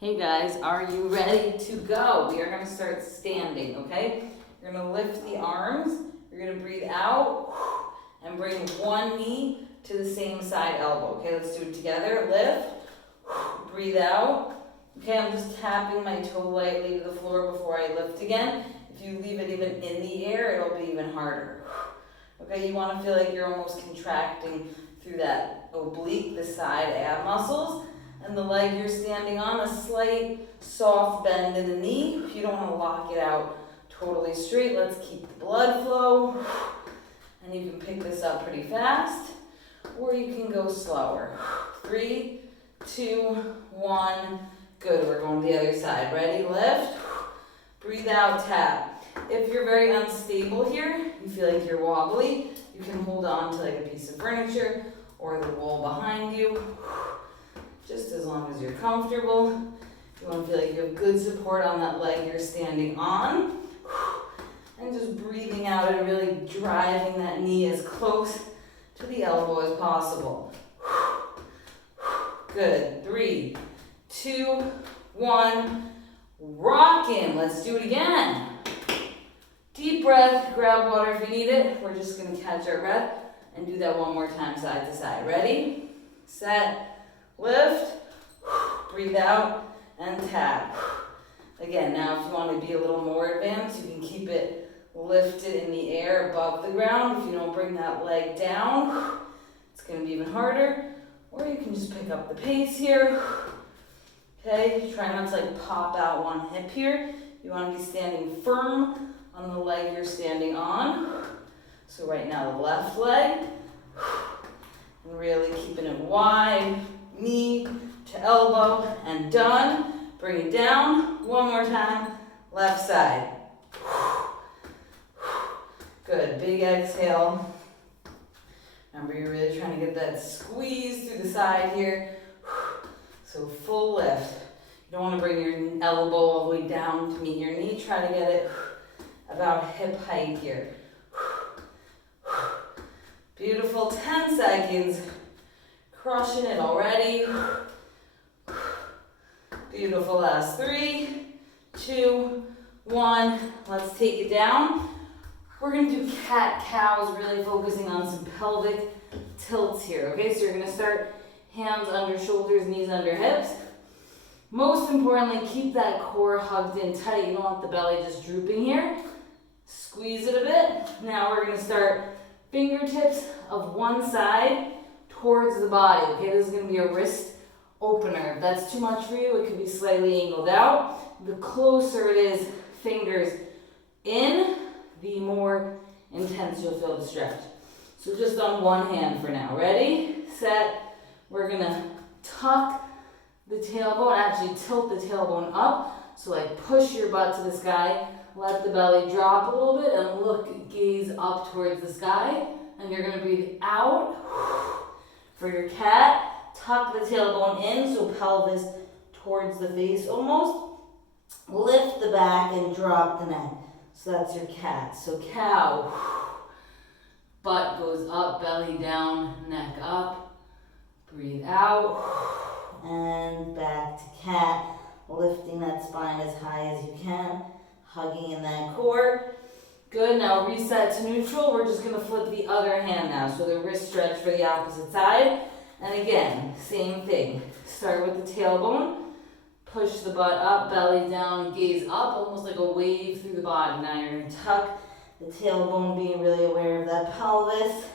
Hey guys, are you ready to go? We are going to start standing, okay? You're going to lift the arms. You're going to breathe out and bring one knee to the same side elbow. Okay, let's do it together. Lift, breathe out. Okay, I'm just tapping my toe lightly to the floor before I lift again. If you leave it even in the air, it'll be even harder. Okay, you want to feel like you're almost contracting through that oblique, the side ab muscles. And the leg you're standing on, a slight soft bend in the knee. If you don't want to lock it out totally straight, let's keep the blood flow. And you can pick this up pretty fast, or you can go slower. 3, 2, 1. Good, we're going to the other side. Ready, lift. Breathe out, tap. If you're very unstable here, you feel like you're wobbly, you can hold on to like a piece of furniture or the wall behind you. Just as long as you're comfortable. You want to feel like you have good support on that leg you're standing on. And just breathing out and really driving that knee as close to the elbow as possible. Good. 3, 2, 1. Rockin'. Let's do it again. Deep breath. Grab water if you need it. We're just going to catch our breath and do that one more time side to side. Ready? Set. Lift, breathe out, and tap. Again, now if you want to be a little more advanced, you can keep it lifted in the air above the ground. If you don't bring that leg down, it's going to be even harder. Or you can just pick up the pace here. Okay, try not to like pop out one hip here. You want to be standing firm on the leg you're standing on. So right now the left leg. And really keeping it wide. Knee to elbow and done. Bring it down. One more time. Left side. Good. Big exhale. Remember, you're really trying to get that squeeze through the side here. So full lift. You don't want to bring your elbow all the way down to meet your knee. Try to get it about hip height here. Beautiful. 10 seconds. Crushing it already. Beautiful. Last 3, 2, 1. Let's take it down. We're going to do cat-cows, really focusing on some pelvic tilts here. Okay, so you're going to start hands under shoulders, knees under hips. Most importantly, keep that core hugged in tight. You don't want the belly just drooping here. Squeeze it a bit. Now we're going to start fingertips of one side towards the body. Okay, this is going to be a wrist opener. If that's too much for you, it could be slightly angled out. The closer it is, fingers in, the more intense you'll feel the stretch. So just on one hand for now. Ready, set. We're going to tuck the tailbone, actually tilt the tailbone up. So like push your butt to the sky, let the belly drop a little bit, and look, gaze up towards the sky. And you're going to breathe out. For your cat, tuck the tailbone in, so pelvis towards the face almost. Lift the back and drop the neck. So that's your cat. So cow. Butt goes up, belly down, neck up. Breathe out. And back to cat. Lifting that spine as high as you can. Hugging in that core. Good, now reset to neutral. We're just going to flip the other hand now. So the wrist stretch for the opposite side. And again, same thing. Start with the tailbone. Push the butt up, belly down, gaze up, almost like a wave through the body. Now you're going to tuck the tailbone, being really aware of that pelvis.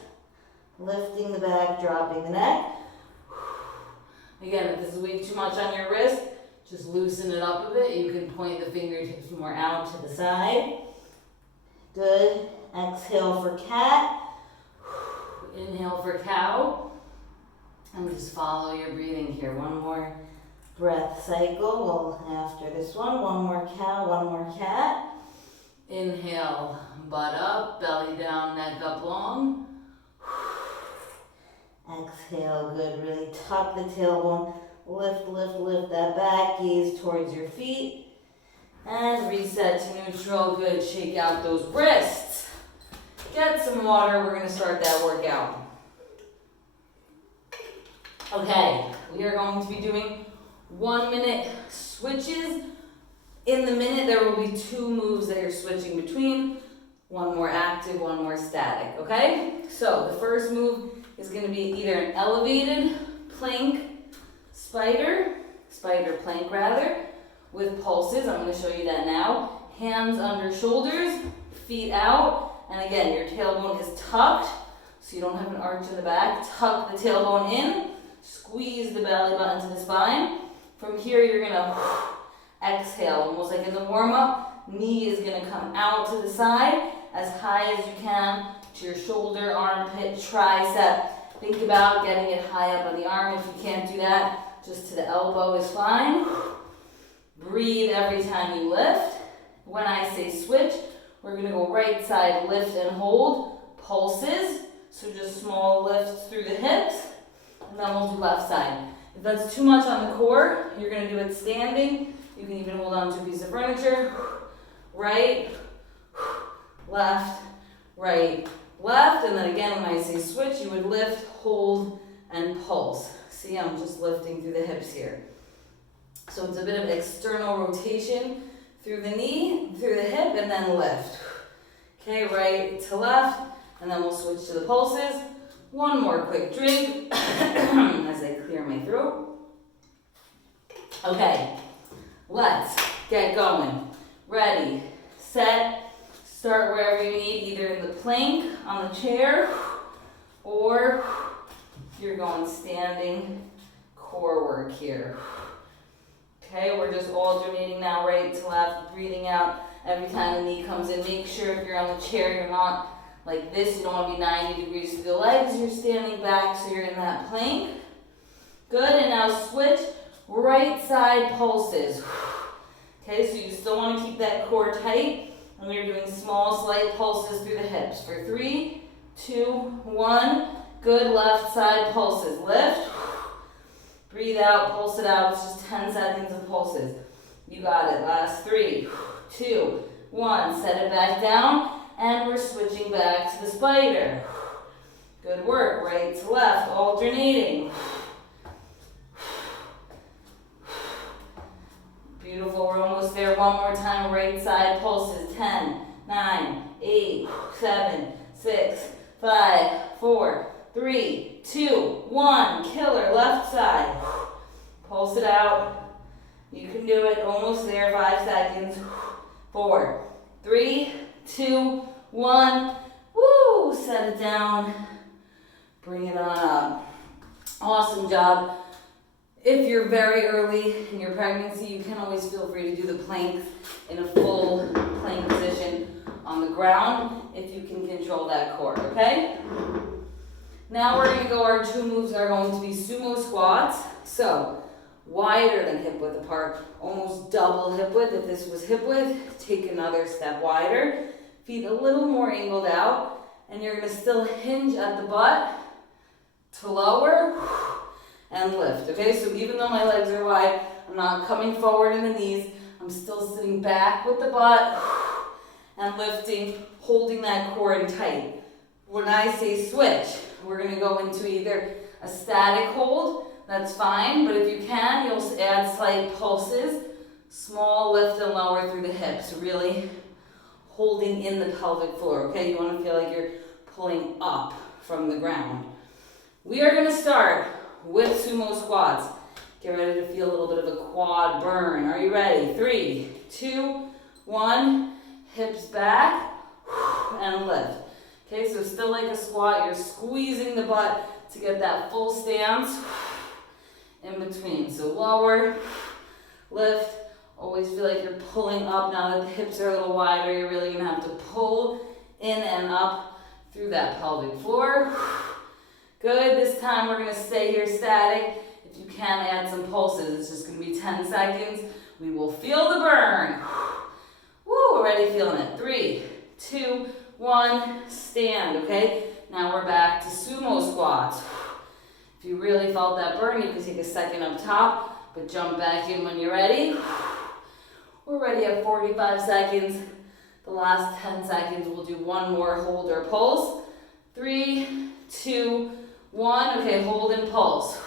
Lifting the back, dropping the neck. Again, if this is way too much on your wrist, just loosen it up a bit. You can point the fingertips more out to the side. Good. Exhale for cat. Inhale for cow. And just follow your breathing here. One more breath cycle. Well, after this one more cow, one more cat. Inhale, butt up, belly down, neck up long. Exhale, good. Really tuck the tailbone. Lift, lift, lift that back. Gaze towards your feet. And reset to neutral. Good. Shake out those wrists. Get some water. We're going to start that workout. Okay, we are going to be doing 1 minute switches. In the minute, there will be 2 moves that you're switching between. One more active, one more static, okay? So the first move is gonna be either an elevated plank spider plank rather, with pulses. I'm gonna show you that now. Hands under shoulders, feet out, and again, your tailbone is tucked, so you don't have an arch in the back. Tuck the tailbone in, squeeze the belly button to the spine. From here, you're gonna exhale, almost like in the warm-up. Knee is gonna come out to the side, as high as you can, to your shoulder, armpit, tricep. Think about getting it high up on the arm. If you can't do that, just to the elbow is fine. Breathe every time you lift. When I say switch, we're gonna go right side, lift and hold, pulses. So just small lifts through the hips, and then we'll do left side. If that's too much on the core, you're gonna do it standing. You can even hold on to a piece of furniture. Right, left, right, left. And then again, when I say switch, you would lift, hold, and pulse. See, I'm just lifting through the hips here. So it's a bit of external rotation through the knee, through the hip, and then lift. Okay, right to left, and then we'll switch to the pulses. One more quick drink as I clear my throat. Okay, let's get going. Ready, set, start wherever you need, either in the plank, on the chair, or you're going standing core work here. Okay, we're just alternating now, right to left, breathing out every time the knee comes in. Make sure if you're on the chair, you're not like this. You don't want to be 90 degrees to the legs. You're standing back, so you're in that plank. Good, and now switch, right side pulses. Okay, so you still want to keep that core tight, and we're doing small, slight pulses through the hips. For 3, 2, 1. Good, left side pulses. Lift. Breathe out, pulse it out. It's just 10 seconds of pulses. You got it. Last 3, 2, 1. Set it back down, and we're switching back to the spider. Good work. Right to left, alternating. Beautiful. We're almost there. One more time. Right side pulses. 10, 9, 8, 7, 6, 5, 4, 3, 2, 1. Killer. Left side. Pulse it out. You can do it. Almost there. 5 seconds. 4, 3, 2, 1. Woo! Set it down. Bring it on up. Awesome job. If you're very early in your pregnancy, you can always feel free to do the planks in a full plank position on the ground if you can control that core, okay? Now we're gonna go, our 2 moves are going to be sumo squats. So, wider than hip width apart, almost double hip width. If this was hip width, take another step wider. Feet a little more angled out, and you're gonna still hinge at the butt to lower and lift, okay? So even though my legs are wide, I'm not coming forward in the knees. I'm still sitting back with the butt and lifting, holding that core in tight. When I say switch, we're gonna go into either a static hold, that's fine, but if you can, you'll add slight pulses, small lift and lower through the hips, really holding in the pelvic floor, okay? You wanna feel like you're pulling up from the ground. We are gonna start with sumo squats. Get ready to feel a little bit of a quad burn. Are you ready? 3, 2, 1. Hips back and lift. Okay, so still like a squat, you're squeezing the butt to get that full stance in between. So lower, lift, always feel like you're pulling up. Now that the hips are a little wider, you're really gonna have to pull in and up through that pelvic floor. Good, this time we're gonna stay here static. If you can, add some pulses. It's just gonna be 10 seconds. We will feel the burn. Woo, already feeling it. 3, 2, 1, stand, okay? Now we're back to sumo squats. If you really felt that burn, you can take a second up top, but jump back in when you're ready. We're ready at 45 seconds. The last 10 seconds, we'll do one more hold or pulse. 3, 2, 1. Okay, hold and pulse.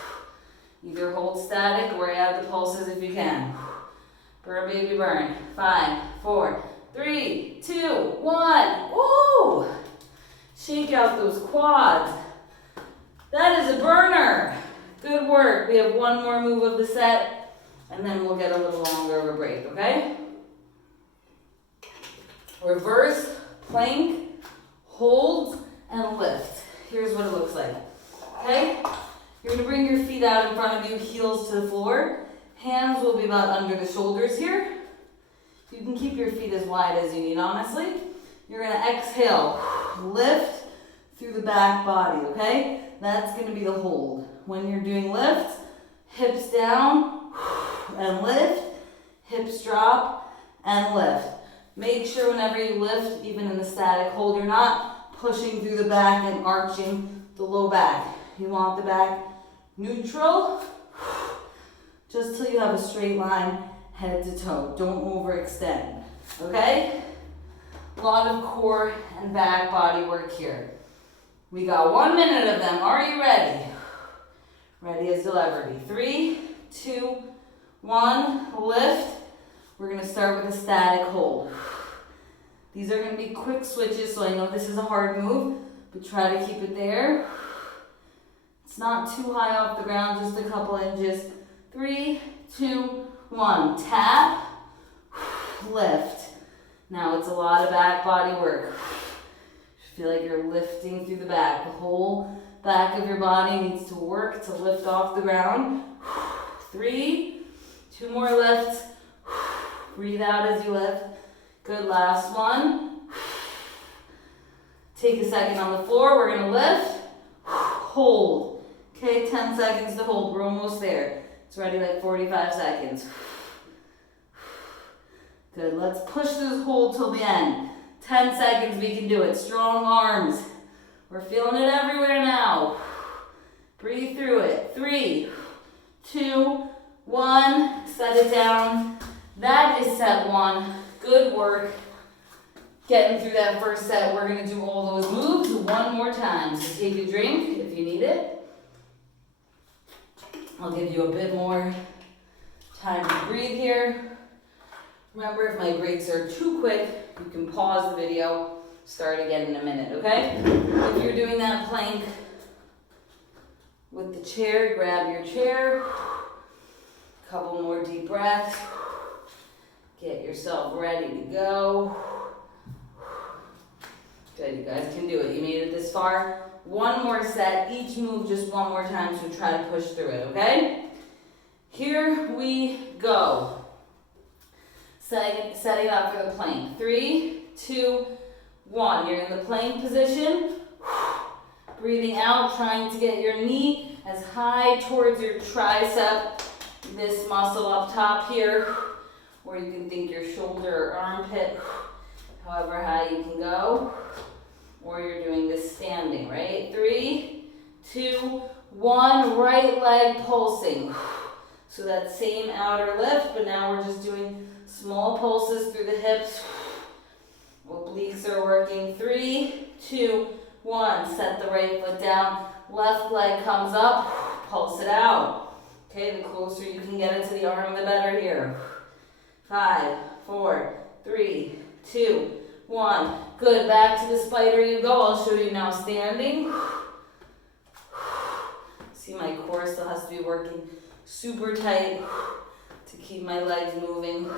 Either hold static or add the pulses if you can. Burn, baby, burn. 5, 4, 3, 2, 1. Woo! Shake out those quads. That is a burner. Good work. We have one more move of the set, and then we'll get a little longer of a break, okay? Reverse, plank, hold, and lift. Here's what it looks like, okay? You're gonna bring your feet out in front of you, heels to the floor. Hands will be about under the shoulders here. You can keep your feet as wide as you need, honestly. You're gonna exhale, lift through the back body, okay? That's gonna be the hold. When you're doing lifts, hips down and lift, hips drop and lift. Make sure whenever you lift, even in the static hold, you're not pushing through the back and arching the low back. You want the back neutral, just till you have a straight line head to toe. Don't overextend, okay? A lot of core and back body work here. We got 1 minute of them. Are you ready? Ready as you'll ever be. 3, 2, 1, lift. We're gonna start with a static hold. These are gonna be quick switches, so I know this is a hard move, but try to keep it there. It's not too high off the ground, just a couple inches. 3, 2, 1. Tap, lift. Now it's a lot of back body work. Feel like you're lifting through the back. The whole back of your body needs to work to lift off the ground. 3, 2 more lifts. Breathe out as you lift. Good, last one. Take a second on the floor. We're gonna lift, hold. Okay, 10 seconds to hold. We're almost there. It's ready like 45 seconds. Good, let's push this hold till the end. 10 seconds, we can do it. Strong arms. We're feeling it everywhere now. Breathe through it. 3, 2, 1. Set it down. That is set 1. Good work. Getting through that first set. We're going to do all those moves one more time. So take a drink if you need it. I'll give you a bit more time to breathe here. Remember, if my breaks are too quick, you can pause the video, start again in a minute, okay? If you're doing that plank with the chair, grab your chair. Couple more deep breaths. Get yourself ready to go. Good, you guys can do it. You made it this far. One more set, each move just one more time, so try to push through it, okay? Here we go. Setting up for the plank. 3, 2, 1. You're in the plank position. Breathing out, trying to get your knee as high towards your tricep, this muscle up top here, or you can think your shoulder or armpit, however high you can go, or you're doing this standing, right? 3, 2, 1. Right leg pulsing. So that same outer lift, but now we're just doing small pulses through the hips. Obliques are working. 3, 2, 1. Set the right foot down. Left leg comes up. Pulse it out. Okay, the closer you can get into the arm, the better here. 5, 4, 3, 2, 1. Good. Back to the spider you go. I'll show you now standing. See, my core still has to be working super tight to keep my legs moving.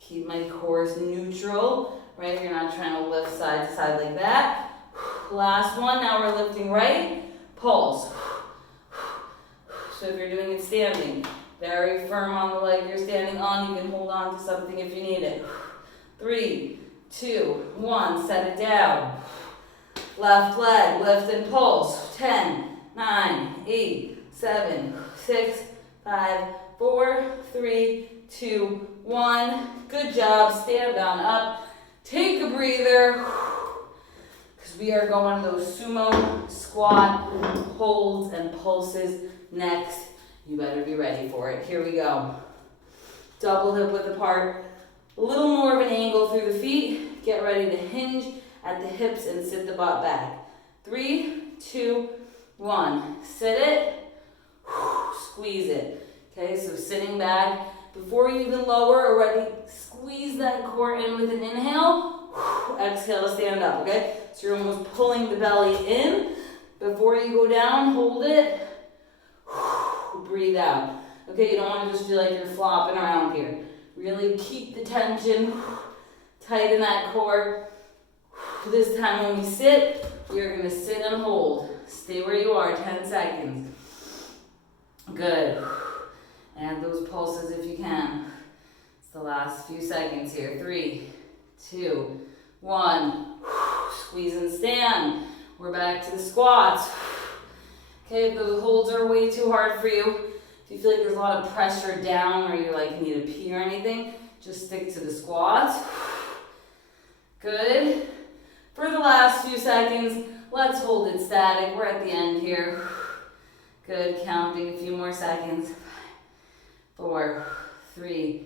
Keep my core neutral, right? You're not trying to lift side to side like that. Last one. Now we're lifting right. Pulse. So if you're doing it standing, very firm on the leg you're standing on. You can hold on to something if you need it. 3, 2, 1. Set it down. Left leg, lift and pulse. 10, 9, 8, 7, 6, 5, 4, 3, 2, 1. Good job. Stand on up. Take a breather. Because we are going to those sumo squat holds and pulses next. You better be ready for it. Here we go. Double hip width apart. A little more of an angle through the feet. Get ready to hinge at the hips and sit the butt back. 3, 2, 1. Sit it. squeeze it. Okay, so sitting back, before you even lower, already squeeze that core in with an inhale. Exhale to stand up, okay? So you're almost pulling the belly in. Before you go down, hold it. Breathe out. Okay, you don't want to just feel like you're flopping around here. Really keep the tension. Tighten that core. This time when we sit, you're going to sit and hold. Stay where you are, 10 seconds. Good. Add those pulses if you can. It's the last few seconds here. 3, 2, 1. Squeeze and stand. We're back to the squats. Okay, if those holds are way too hard for you, if you feel like there's a lot of pressure down or you like need to pee or anything, just stick to the squats. Good. For the last few seconds, let's hold it static. We're at the end here. Good, counting a few more seconds. 4, 3,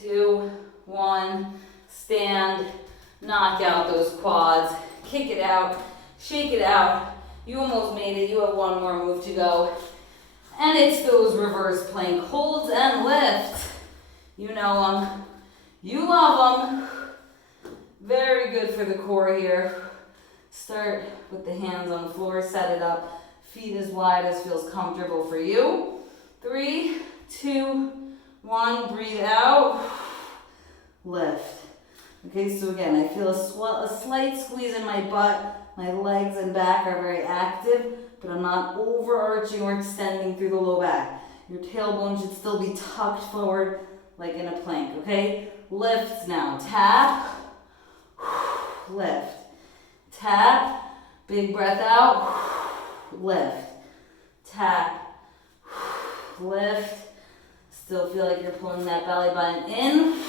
2, 1. Stand. Knock out those quads. Kick it out. Shake it out. You almost made it. You have one more move to go. And it's those reverse plank holds and lifts. You know them. You love them. Very good for the core here. Start with the hands on the floor. Set it up. Feet as wide as feels comfortable for you. 3, 2, 1. Breathe out. Lift. Okay, so again, I feel a slight squeeze in my butt. My legs and back are very active, but I'm not overarching or extending through the low back. Your tailbone should still be tucked forward like in a plank, okay? Lifts now. Tap. Lift. Tap. Big breath out. Lift. Tap. Lift. Still feel like you're pulling that belly button in.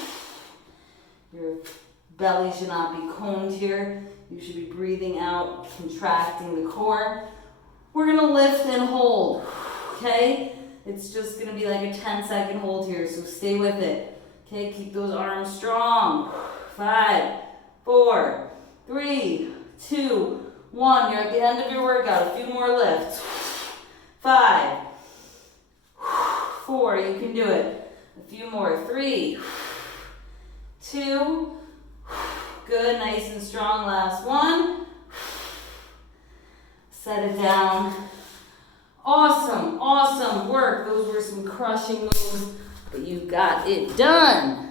Your belly should not be coned here. You should be breathing out, contracting the core. We're gonna lift and hold, okay? It's just gonna be like a 10-second hold here, so stay with it. Okay, keep those arms strong. 5, 4, 3, 2, 1. You're at the end of your workout. A few more lifts. 5, 4, you can do it. A few more. 3, 2, good, nice and strong. Last one. Set it down. Awesome, awesome work. Those were some crushing moves, but you got it done.